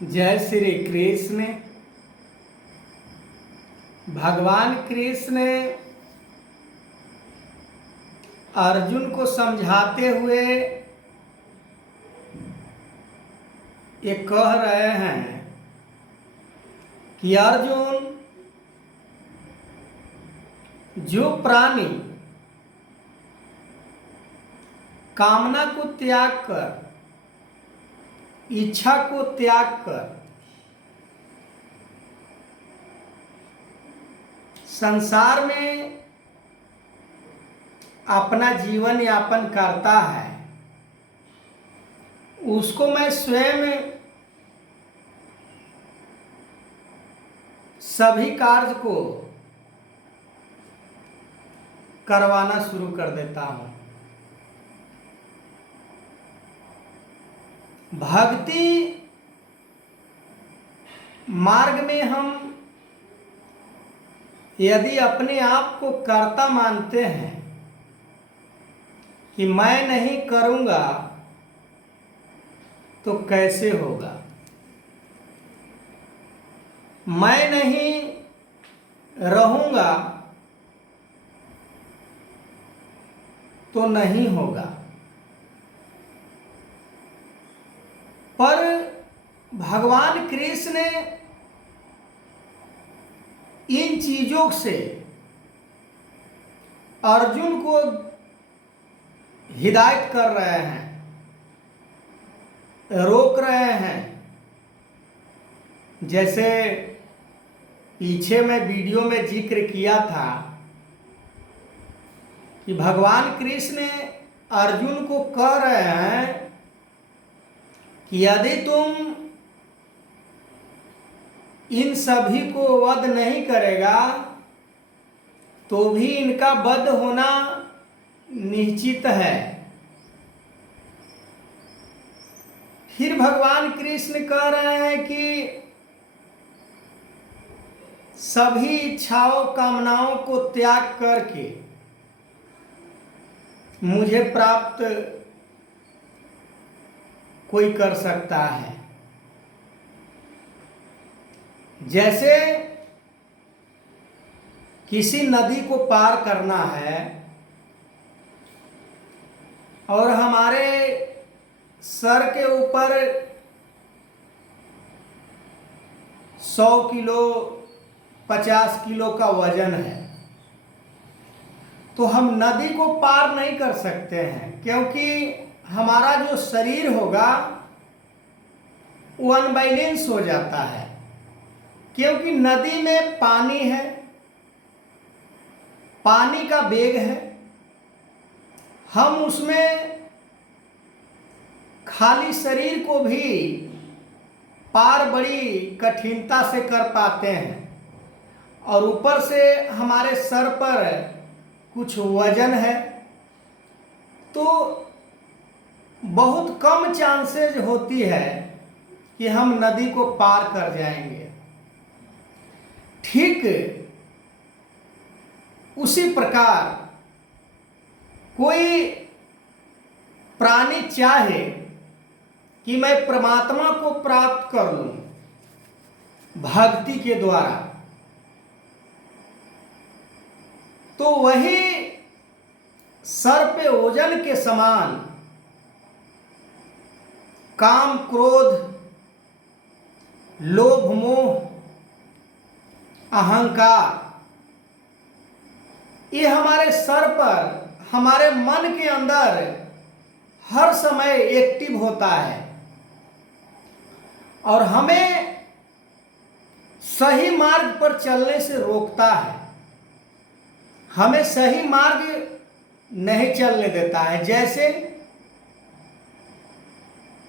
जय श्री कृष्ण। भगवान कृष्ण अर्जुन को समझाते हुए ये कह रहे हैं कि अर्जुन, जो प्राणी कामना को त्याग कर, इच्छा को त्याग कर संसार में अपना जीवन यापन करता है, उसको मैं स्वयं सभी कार्य को करवाना शुरू कर देता हूं। भक्ति मार्ग में हम यदि अपने आप को कर्ता मानते हैं कि मैं नहीं करूंगा तो कैसे होगा, मैं नहीं रहूंगा तो नहीं होगा। पर भगवान कृष्ण इन चीजों से अर्जुन को हिदायत कर रहे हैं, रोक रहे हैं। जैसे पीछे मैं वीडियो में जिक्र किया था कि भगवान कृष्ण अर्जुन को कह रहे हैं कि यदि तुम इन सभी को वध नहीं करेगा तो भी इनका वध होना निश्चित है। फिर भगवान कृष्ण कह रहे हैं कि सभी इच्छाओं कामनाओं को त्याग करके मुझे प्राप्त कोई कर सकता है। जैसे किसी नदी को पार करना है और हमारे सर के ऊपर 100 किलो 50 किलो का वजन है, तो हम नदी को पार नहीं कर सकते हैं, क्योंकि हमारा जो शरीर होगा वो अनबैलेंस हो जाता है। क्योंकि नदी में पानी है, पानी का वेग है, हम उसमें खाली शरीर को भी पार बड़ी कठिनता से कर पाते हैं, और ऊपर से हमारे सर पर कुछ वजन है, तो बहुत कम चांसेस होती है कि हम नदी को पार कर जाएंगे। ठीक उसी प्रकार कोई प्राणी चाहे कि मैं परमात्मा को प्राप्त कर लूं भक्ति के द्वारा, तो वही सर पे ओजन के समान काम क्रोध लोभ मोह अहंकार ये हमारे सर पर हमारे मन के अंदर हर समय एक्टिव होता है और हमें सही मार्ग पर चलने से रोकता है, हमें सही मार्ग नहीं चलने देता है। जैसे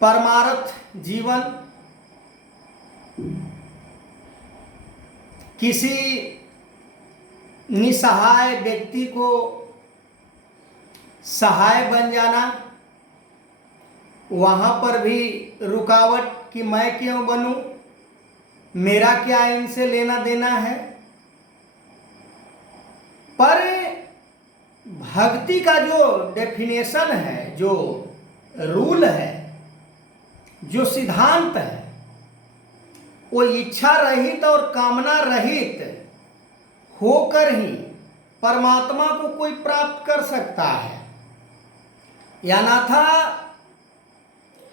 परमार्थ जीवन, किसी निसहाय व्यक्ति को सहाय बन जाना, वहां पर भी रुकावट कि मैं क्यों बनूं, मेरा क्या इनसे लेना देना है। पर भक्ति का जो डेफिनेशन है, जो रूल है, जो सिद्धांत है, वो इच्छा रहित और कामना रहित होकर ही परमात्मा को कोई प्राप्त कर सकता है। या ना था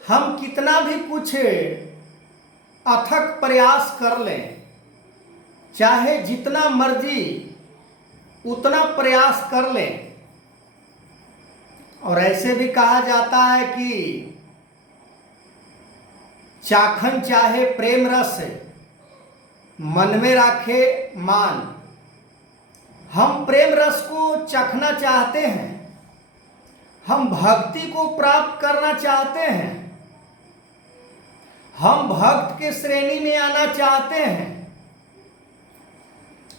हम कितना भी कुछ अथक प्रयास कर लें, चाहे जितना मर्जी उतना प्रयास कर लें, और ऐसे भी कहा जाता है कि चाखन चाहे प्रेम रस मन में राखे मान। हम प्रेम रस को चखना चाहते हैं, हम भक्ति को प्राप्त करना चाहते हैं, हम भक्त के श्रेणी में आना चाहते हैं,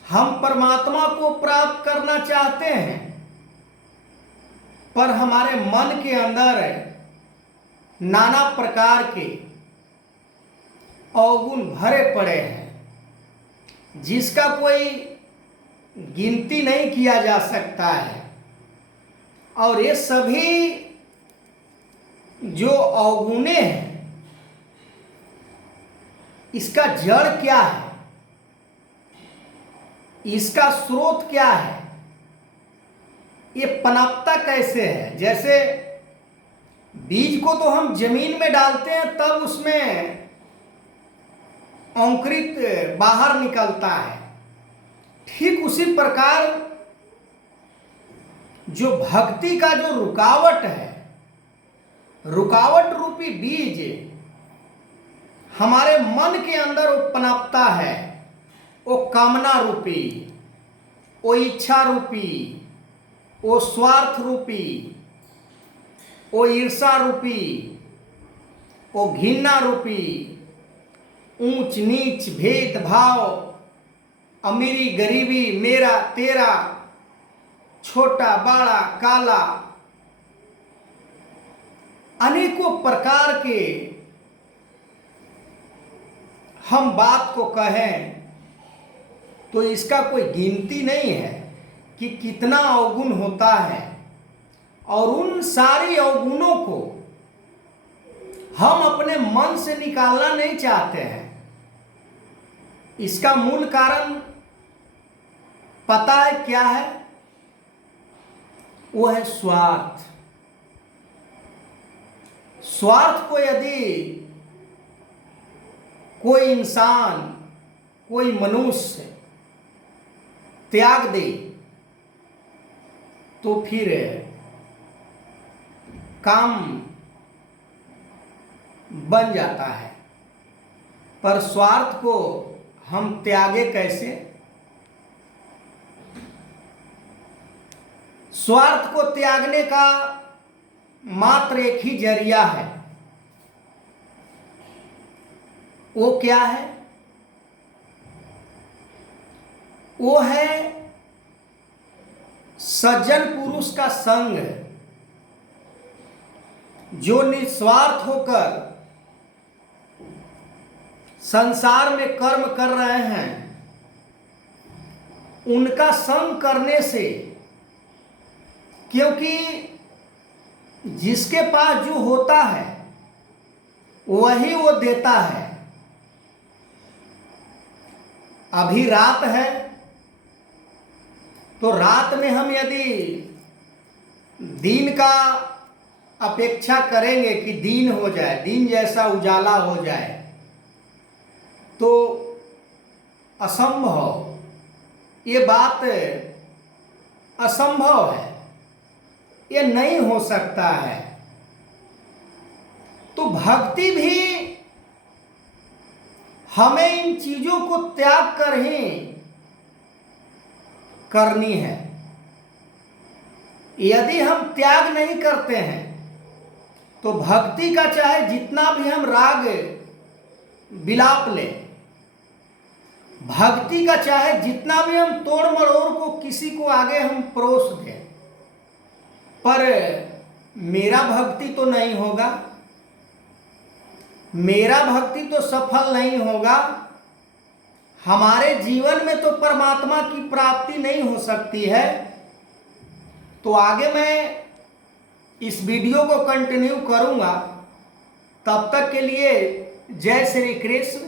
हम परमात्मा को प्राप्त करना चाहते हैं, पर हमारे मन के अंदर नाना प्रकार के अवगुण भरे पड़े हैं, जिसका कोई गिनती नहीं किया जा सकता है। और ये सभी जो अवगुणे हैं, इसका जड़ क्या है, इसका स्रोत क्या है, ये पनपता कैसे है। जैसे बीज को तो हम जमीन में डालते हैं, तब उसमें अंकुरित बाहर निकलता है। ठीक उसी प्रकार जो भक्ति का जो रुकावट है, रुकावट रूपी बीज हमारे मन के अंदर वो पनपता है, वो कामना रूपी, वो इच्छा रूपी, वो स्वार्थ रूपी, वो ईर्षा रूपी, वो घृणा रूपी, ऊंच नीच भेदभाव, अमीरी गरीबी, मेरा तेरा, छोटा बड़ा काला, अनेकों प्रकार के हम बात को कहें तो इसका कोई गिनती नहीं है कि कितना अवगुण होता है। और उन सारी अवगुणों को हम अपने मन से निकालना नहीं चाहते हैं। इसका मूल कारण पता है क्या है? वो है स्वार्थ। स्वार्थ को यदि कोई इंसान, कोई मनुष्य त्याग दे तो फिर काम बन जाता है। पर स्वार्थ को हम त्यागे कैसे? स्वार्थ को त्यागने का मात्र एक ही जरिया है। वो क्या है? वो है सज्जन पुरुष का संग, जो निस्वार्थ होकर संसार में कर्म कर रहे हैं। उनका संग करने से, क्योंकि जिसके पास जो होता है वही वो देता है। अभी रात है तो रात में हम यदि दिन का अपेक्षा करेंगे कि दिन हो जाए, दिन जैसा उजाला हो जाए, तो असंभव, ये बात असंभव है, ये नहीं हो सकता है। तो भक्ति भी हमें इन चीजों को त्याग कर ही करनी है। यदि हम त्याग नहीं करते हैं तो भक्ति का चाहे जितना भी हम राग विलाप लें, भक्ति का चाहे जितना भी हम तोड़ मरोड़ को किसी को आगे हम परोस दें, पर मेरा भक्ति तो नहीं होगा, मेरा भक्ति तो सफल नहीं होगा। हमारे जीवन में तो परमात्मा की प्राप्ति नहीं हो सकती है। तो आगे मैं इस वीडियो को कंटिन्यू करूंगा। तब तक के लिए जय श्री कृष्ण।